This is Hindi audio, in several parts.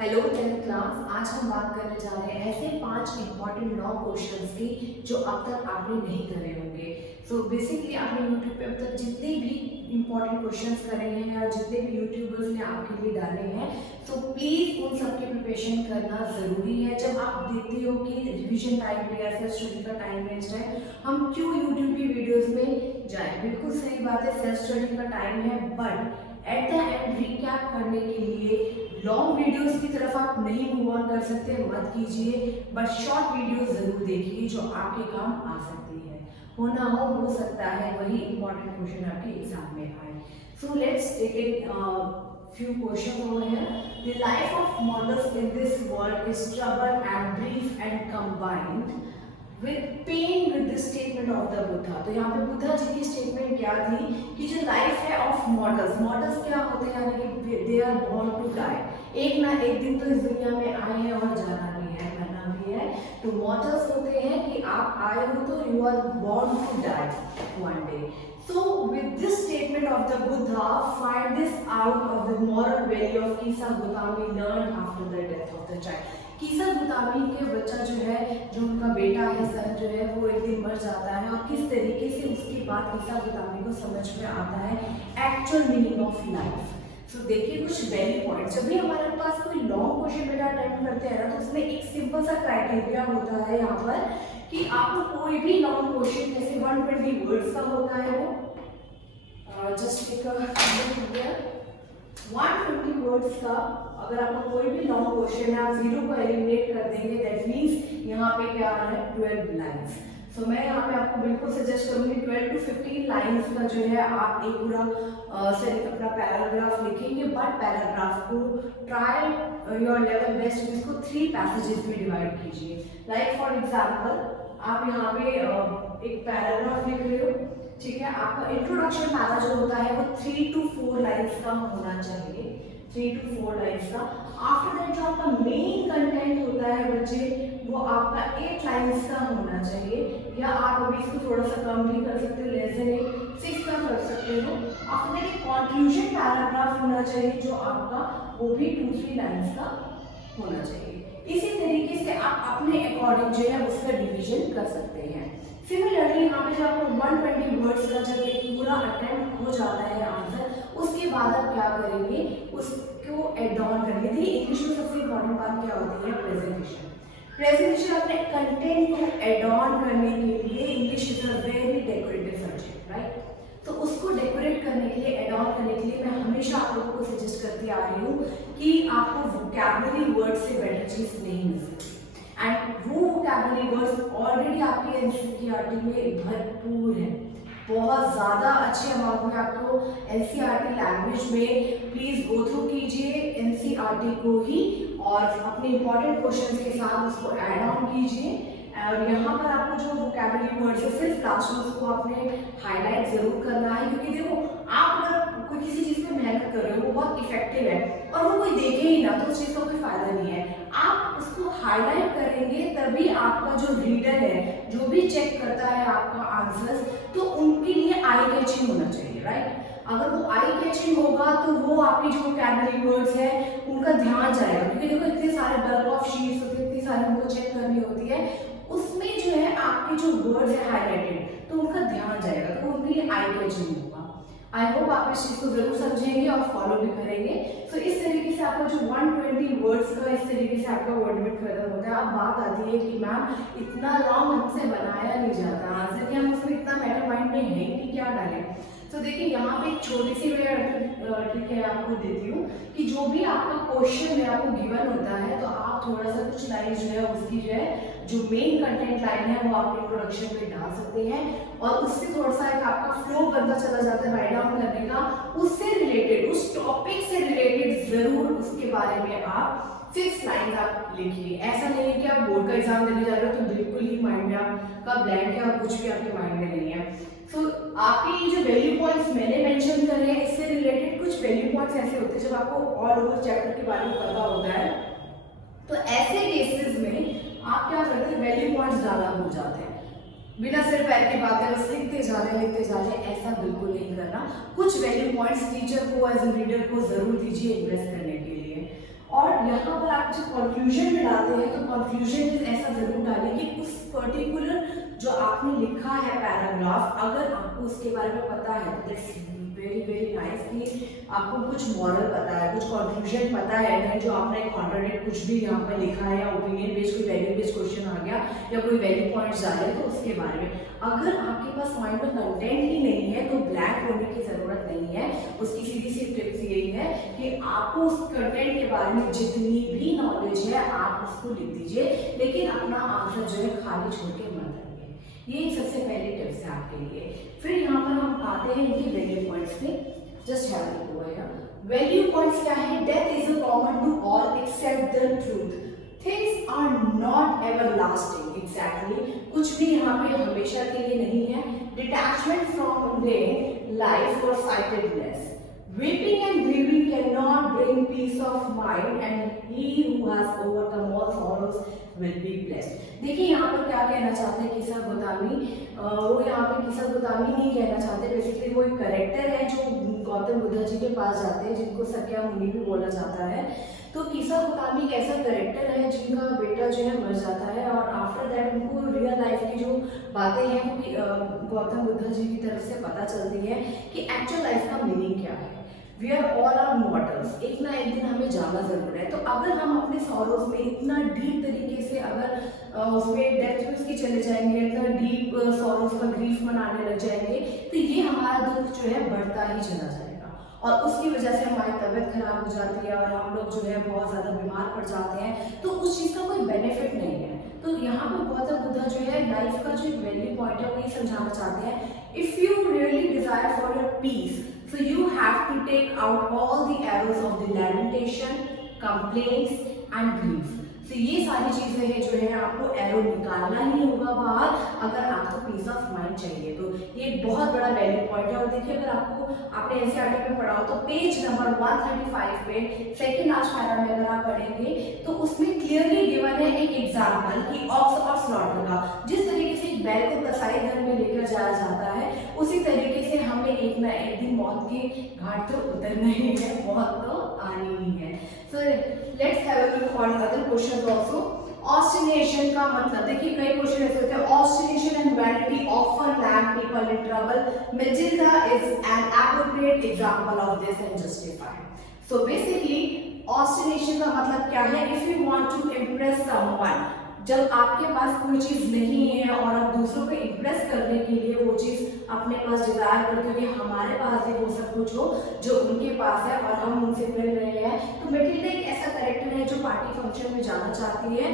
Hello 10th class. आज हम बात करने जा रहे हैं ऐसे 5 इंपॉर्टेंट लॉ क्वेश्चंस की जो अब तक आपने नहीं करे होंगे। सो बेसिकली आपने यूट्यूब पे अब तक जितने भी इंपॉर्टेंट क्वेश्चंस करे हैं और जितने भी यूट्यूबर्स ने आपके लिए डाले हैं, सो प्लीज उन सबकी प्रिपरेशन करना जरूरी है। जब आप देखते हो कि रिविजन टाइम पे या सेल्फ स्टडी का टाइम वेस्ट है, हम क्यों यूट्यूब की वीडियोस में जाए। बिल्कुल सही बात है, सेल्फ स्टडी का टाइम है, but at the end recap करने के लिए लॉन्ग वीडियोस की तरफ आप नहीं मूव ऑन कर सकते, मत कीजिए, बट शॉर्ट वीडियोस जरूर देखिए जो आपके काम आ सकती है। हो सकता है वही इंपॉर्टेंट क्वेश्चन आपके एग्जाम में आए। So let's take it few questions over here. The life of models in this world is troubled and brief and combined with pain with the statement of the Buddha. तो यहाँ पे बुद्धा जी की स्टेटमेंट क्या थी कि जो लाइफ है ऑफ मॉडल्स, मॉडल्स क्या होते हैं, यानी कि they are born to die. एक ना एक दिन तो इस दुनिया में आए हैं और जाना भी है, मरना भी है। तो मॉडल्स होते हैं कि आप आए हो तो you are born to die one day. So with this statement of the Buddha, find this out of the moral value of Kisa Gotami learned after the death of the child. कीसा गुतामी के बच्चा जो है, जो उनका बेटा है, सन जो है, वो एक दिन मर जाता है और किस तरीके से उसके बाद कीसा गुतामी को समझ में आता है एक्चुअल मीनिंग ऑफ लाइफ। सो देखिए कुछ वैल्यू पॉइंट। जब भी हमारे पास कोई लॉन्ग क्वेश्चन बेटा अटेम्प्ट करते हैं ना, तो उसमें एक सिंपल सा क्राइटेरिया होता है यहाँ पर कि आपको कोई भी लॉन्ग क्वेश्चन जैसे 120 वर्ड्स का होता है, वो जस्ट एक 150 वर्ड्स का अगर आपको कोई भी लॉन्ग क्वेश्चन है, आप 0 को एलिमिनेट कर देंगे, दैट मींस यहाँ पे क्या आ रहा है 12 लाइंस। सो मैं यहाँ पे आपको बिल्कुल सजेस्ट करूंगी 12 to 15 लाइंस का जो है आप एक पूरा अपना पैराग्राफ लिखेंगे, बट पैराग्राफ को ट्राई योर लेवल बेस्ट इसको 3 पैसेजेस में डिवाइड कीजिए। लाइक फॉर एग्जाम्पल आप यहाँ पे एक पैराग्राफ लिख रहे हो, ठीक है, आपका इंट्रोडक्शन पैरा जो होता है वो 3 to 4 लाइंस का होना चाहिए, 3 to 4 लाइंस का। आफ्टर दैट जो आपका मेन कंटेंट होता है बच्चे, वो आपका 8 लाइंस का होना चाहिए, या आप अभी इसको थोड़ा सा कम भी कर सकते हो, लेस देन 6 का कर सकते हो। आफ्टर दैट एक कंक्लूजन पैराग्राफ होना चाहिए जो आपका वो भी 2-3 लाइंस का होना चाहिए। इसी तरीके से आप अपने अकॉर्डिंग जो है उसका डिवीजन कर सकते हैं। सिमिलरली यहाँ पे जो आपको 120 वर्ड्स का जब एक पूरा अटेम्प्ट हो जाता है आंसर, उसके बाद आप क्या करेंगे, उसको एड ऑन करेंगे। देखिए इंग्लिश में सबसे इम्पोर्टेंट बात क्या होती है, प्रेजेंटेशन। प्रेजेंटेशन अपने कंटेंट को एड ऑन करने के लिए, English is a very decorative subject, right. तो उसको डेकोरेट करने के लिए, एड ऑन करने के लिए मैं हमेशा आप लोगों को सजेस्ट करती आ रही हूँ कि आपको वोकैबुलरी वर्ड से बेटर चीज नहीं मिल सकती। एंड वो वोकैबुलरी वर्ड्स ऑलरेडी आपके एनसीईआरटी में भरपूर है, बहुत ज़्यादा अच्छे अमाउंट में आपको एनसीईआरटी लैंग्वेज में प्लीज़ गो थ्रू कीजिए एनसीईआरटी को ही, और अपने इंपॉर्टेंट क्वेश्चंस के साथ उसको ऐड ऑन कीजिए। और यहाँ पर आपको जो वोकैबुलरी वर्ड्स है सिर्फ लास्ट में उसको आपने हाईलाइट जरूर करना है, क्योंकि देखो आप अगर कोई किसी चीज़ पे मेहनत कर रहे हो, वो बहुत इफेक्टिव है और वो कोई देखे ही ना, तो उस चीज़ का कोई फायदा नहीं है। आप उसको हाईलाइट करेंगे तभी आपका जो रीडर है, जो भी चेक करता है आपका आंसर्स, तो उनके लिए आई कैचिंग होना चाहिए, राइट। अगर वो आई कैचिंग होगा तो वो आपकी जो वोकैबुलरी वर्ड्स है उनका ध्यान जाएगा, क्योंकि देखो इतने सारे बल्क ऑफ शीट्स होते हैं, इतनी सारी उनको चेक करनी होती है, उसमें जो है आपके जो वर्ड्स है हाईलाइटेड, तो उनका ध्यान जाएगा, तो उनके लिए आई कैचिंग होगा। आई होप आप इस चीज़ को जरूर समझेंगे और फॉलो भी करेंगे। तो इस तरीके से आपका जो 120 वर्ड्स का इस तरीके से आपका वर्ड लिमिट खत्म होता है। अब बात आती है कि मैम इतना लॉन्ग हमसे बनाया नहीं जाता आंसर, कि हम उसमें इतना मेटा माइंड में है कि क्या डालें। तो देखिए यहाँ पे एक छोटी सी ट्रिक है आपको देती हूँ कि जो भी आपका क्वेश्चन है आपको गिवन होता है, तो आप थोड़ा सा कुछ लाइन जो है उसकी जो है जो मेन कंटेंट लाइन है वो आप इंट्रोडक्शन पे डाल सकते हैं, और उससे थोड़ा सा एक आपका फ्लो बनता चला जाता है राइट डाउन करने का, उससे रिलेटेड, उस टॉपिक से रिलेटेड जरूर उसके बारे में आप 6 लाइन आप लिखिए। ऐसा नहीं है कि आप बोर्ड का एग्जाम देने जा रहे हो तो बिल्कुल ही माइंड में आपका ब्लैंक है और कुछ भी आपके माइंड में नहीं है। सो आपके जो वैल्यू पॉइंट्स मैंने मेंशन करे हैं, इससे रिलेटेड कुछ वैल्यू पॉइंट्स ऐसे होते हैं जब आपको ऑल ओवर चैप्टर के बारे में पता होता है, तो ऐसे केसेस में आप क्या करते हैं, वैल्यू पॉइंट्स डाला भूल जाते हैं, बिना सिर पैर की बातें बस लिखते जा रहे हैं। ऐसा बिल्कुल नहीं करना। कुछ वैल्यू पॉइंट्स टीचर को एज ए रीडर को जरूर दीजिए इम्प्रेस करने के लिए। और यहाँ पर आप जब कंक्लूजन में डालते हैं तो कंक्लूजन में ऐसा जरूर डालें कि उस पर्टिकुलर जो आपने लिखा है पैराग्राफ, अगर आपको उसके बारे में पता है तो दैट्स वेरी वेरी नाइस कि आपको कुछ मॉरल पता है, कुछ कंक्लूजन पता है, नहीं जो आपने कॉन्ट्राडिक्ट कुछ भी यहाँ पर लिखा है या ओपिनियन बेस्ड कोई वैल्यू बेस्ड क्वेश्चन आ गया या कोई वैल्यू पॉइंट्स डाले तो उसके बारे में। अगर आपके पास माइंड में कंटेंट ही नहीं है तो ब्लैंक होने की जरूरत नहीं है। उसकी सीधी सी टिप्स यही है कि आपको उस कंटेंट के बारे में जितनी भी नॉलेज है आप उसको लिख दीजिए, लेकिन अपना आंसर जो है खाली छोड़ के मत रखिए। ये सबसे पहली टिप्स है आपके लिए। फिर यहाँ पर हम आते हैं इनके वैल्यू पॉइंट्स पे। Just have a look here. Value points क्या है? Death is a common to all except the truth. Things are not everlasting. Exactly, कुछ भी यहाँ पे हमेशा के लिए नहीं है। डिटैचमेंट फ्रॉम लाइफ और sightedness. Weeping and grieving cannot bring peace of mind, and he who has overcome all sorrows will be blessed. देखिए यहाँ पर क्या कहना चाहते हैं किस्सा गोतामी, वो यहाँ पे किस्सा गोतामी नहीं कहना चाहते। बेसिकली वो एक करेक्टर है जो गौतम बुद्ध जी के पास जाते हैं, जिनको सक्या मुनि भी बोला जाता है। तो किस्सा गोतामी एक ऐसा करेक्टर है जिनका बेटा जो है मर जाता है और आफ्टर दैट उनको रियल लाइफ की जो बातें हैं वो गौतम बुद्ध जी की तरफ से पता चलती है कि एक्चुअल लाइफ का मीनिंग क्या है। We are all are mortals, एक ना एक दिन हमें जाना जरूर है। तो अगर हम अपने सॉरोज में इतना डीप तरीके से अगर उसमें डेप्थ में उसकी चले जाएंगे, इतना डीप सॉरोज का ग्रीफ मनाने लग जाएंगे तो ये हमारा दुख जो है बढ़ता ही चला जाएगा और उसकी वजह से हमारी तबीयत खराब हो जाती है और हम लोग जो है बहुत ज़्यादा बीमार पड़ जाते हैं। तो उस चीज़ का कोई बेनिफिट नहीं है। तो यहाँ पर गौतम बुद्ध जो है लाइफ का जो एक वैल्यू पॉइंट है वो ये समझाना चाहते हैं, if you really desire for your peace, so you have to take out all the arrows of the lamentation, complaints and grief. तो ये सारी चीजें हैं जो है आपको एरो निकालना ही होगा बाहर अगर आपको पीस ऑफ माइंड चाहिए। तो ये एक बहुत बड़ा वैल्यू पॉइंट है। और देखिए अगर आपने एनसीईआरटी में पढ़ा हो तो पेज नंबर 135 पे सेकंड लास्ट पैरा में अगर आप पढ़ेंगे तो उसमें क्लियरली गिवन है एक एग्जांपल कि ऑक्स और स्लॉटर का। जिस तरीके से एक बैल को कसाई घर में लेकर जाया जाता है उसी तरीके से हमें एक ना एक दिन मौत की घाट तो उतरना ही है, मौत तो आनी ही है। So let's have a look on other questions also. Ostentation का मतलब देखिए कई क्वेश्चन ऐसे होते हैं। Ostentation and vanity often land people in trouble. Matilda is an appropriate example of this and justified. So basically ऑस्टिनेशन का मतलब क्या है? If you want to impress someone, जब आपके पास कोई चीज नहीं है और आप दूसरों को इम्प्रेस करने के लिए वो चीज अपने पास डिजायर करते हो कि हमारे पास भी वो सब कुछ हो जो उनके पास है और हम उनसे मिल रहे हैं। तो मैटिल्डा एक ऐसा कैरेक्टर है जो पार्टी फंक्शन में जाना चाहती है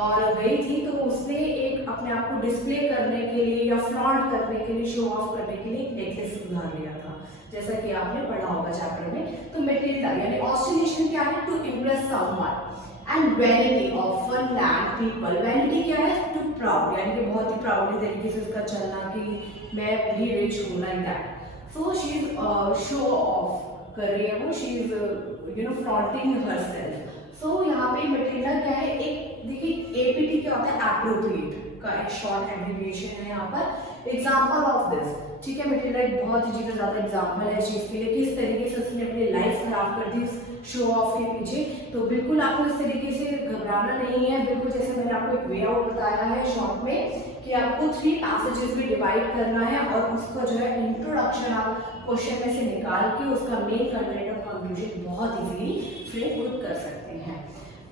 और गई थी तो उसने एक अपने आप को डिस्प्ले करने के लिए या फ्लॉन्ट करने के लिए, शो ऑफ करने के लिए नेकलेस उधार लिया था, जैसा कि आपने पढ़ा होगा चैप्टर में। तो मैटिल्डा यानी ऑस्टिनेशन क्या है? To impress someone. And vanity often land people. Vanity क्या है? टू प्राउड, यानी कि बहुत ही प्राउडली तरीके से उसका चलना कि मैं भी रिच हूँ, like that. So she is show off कर रही है वो, शी इज फ्लॉन्टिंग हरसेल्फ। सो यहाँ पे मैटिल्डा क्या है? एक देखिए एपीटी क्या होता है? एप्रोप्रिएट का एक शॉर्ट एब्रिविएशन है यहाँ पर। एग्जाम्पल ऑफ दिस, ठीक है, मैटिल्डा एक बहुत ही ज्यादा एग्जाम्पल है इस चीज के लिए, किस तरीके से उसने अपनी लाइफ खराब कर दी शो ऑफ के पीछे। तो बिल्कुल आपको इस तरीके से घबराना नहीं है। बिल्कुल जैसे मैंने आपको एक वे आउट बताया है शॉर्ट में कि आपको 3 पैसेजेस में डिवाइड करना है और उसका जो है इंट्रोडक्शन आप क्वेश्चन में से निकाल के उसका मेन कंटेंट और कंक्लूजन बहुत इजीली फ्रेम आउट कर सकते हैं।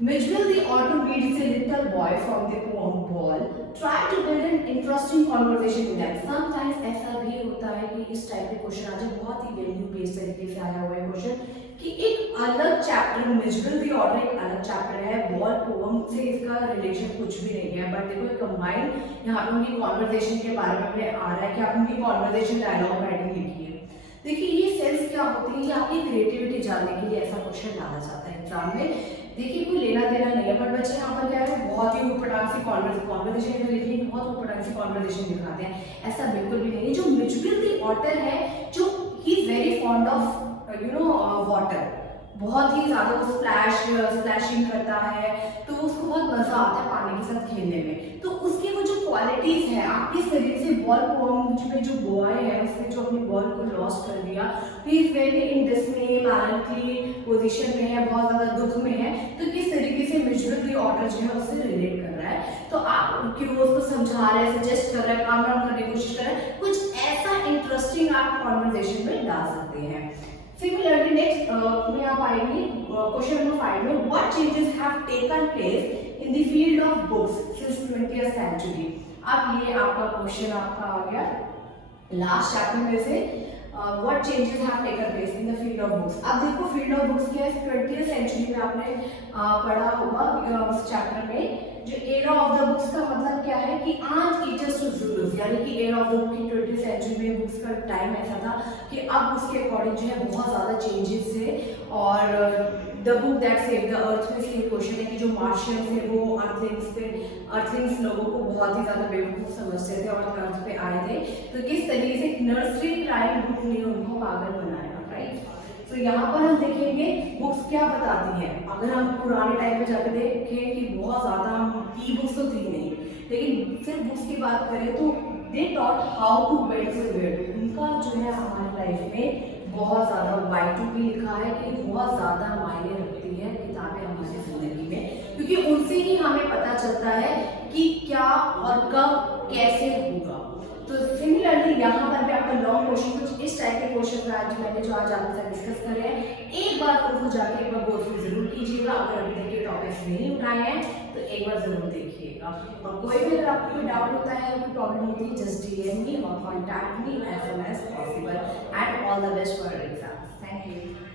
Midwell the author meets a little boy from the poem ball, try to build an interesting conversation with them. Sometimes ऐसा भी होता है कि इस टाइप के क्वेश्चन आज बहुत ही वैल्यू बेस्ड तरीके से आया हुआ है क्वेश्चन कि एक अलग चैप्टर, मिजबल द ऑर्डर एक अलग चैप्टर है, बॉल पोएम से इसका रिलेशन कुछ भी नहीं है, बट देखो कंबाइंड यहाँ पे उनकी कॉन्वर्सेशन के बारे में आ रहा है कि आप उनकी कॉन्वर्सेशन डायलॉग राइटिंग लिखिए। देखिए ये सेंस क्या होती है कि आपकी क्रिएटिविटी जानने के लिए ऐसा क्वेश्चन डाला जाता है एग्जाम में। देखिए कोई लेना देना नहीं है, पर बच्चे यहाँ पर क्या है बहुत ही ऊपरटांग सी कॉन्वर्सेशन में लिखने की बहुत ऊपरटांग सी कॉन्वर्सेशन दिखाते हैं, ऐसा बिल्कुल भी नहीं है। जो मिजबल द ऑथर है, जो he is very fond of water, बहुत ही ज़्यादा वो स्प्लैशिंग करता है, तो उसको बहुत मज़ा आता है पानी के साथ खेलने में। तो उसकी वो जो क्वालिटीज़ हैं, आप किस तरीके से बॉल को में जो बॉय है उसने जो अपनी बॉल को लॉस्ट कर दिया, he is very in dismay, melancholy position में है, बहुत ज़्यादा दुख में है, तो किस तरीके से म्यूजिकली ऑर्डर जो है उससे रिलेट कर रहा है। तो आप कि वो उसको समझा रहे हैं, सजेस्ट कर रहे हैं, काम डाउन करने की कोशिश कर रहे हैं, कुछ ऐसा इंटरेस्टिंग आप कॉन्वर्जेशन में डाल सकते हैं। Similarly, next में आप आएंगे क्वेश्चन नंबर 5 में, what changes have taken place in the field of books since 20th century। अब ये आपका क्वेश्चन आपका आ गया लास्ट चैप्टर में से, what changes have taken place in the field of books। अब देखो फील्ड ऑफ बुक्स क्या है, 20th सेंचुरी में आपने पढ़ा होगा उस चैप्टर में, जो एरा ऑफ द बुक्स का मतलब क्या है कि आज इटर्स टू जूलस, यानी कि एरा ऑफ द बुक की 20th सेंचुरी में बुक्स का टाइम ऐसा था कि अब उसके अकॉर्डिंग जो है बहुत ज़्यादा चेंजेस थे। और the book that save the earth में से क्वेश्चन है कि जो मार्शियंस थे वो अर्थलिंग्स लोगों को बहुत ही ज़्यादा बेवकूफ़ समझते थे और अर्थ पे आए थे, तो किस तरीके से नर्सरी राइम बुक ने उनको पागल बनाया, राइट। तो यहाँ पर हम देखेंगे बुक्स क्या बताती हैं। अगर हम पुराने टाइम में जाकर देखें कि बहुत ज़्यादा ई बुक्स तो थी नहीं, लेकिन सिर्फ बुक्स की बात करें तो they taught how to wait to wait. उनका जो है हमारी लाइफ में बहुत ज़्यादा Y2P लिखा है कि बहुत ज़्यादा मायने रखती है किताबें हमारी ज़िंदगी में, क्योंकि उनसे ही हमें पता चलता है कि क्या और कब कैसे होगा। तो सिमिलरली यहाँ पर भी आपका लॉन्ग क्वेश्चन कुछ इस टाइप के क्वेश्चन आज मैंने जो आज आपके साथ डिस्कस करे हैं, एक बार उनको जाके एक बार गो थ्रू जरूर कीजिएगा। अगर अभी तक ये टॉपिक्स नहीं उठाए हैं तो एक बार जरूर देखिएगा। और कोई भी अगर आपको कोई डाउट होता है या कोई प्रॉब्लम होती है, जस्ट DM मी और contact me as soon as possible. And all the best for your exams. Thank you.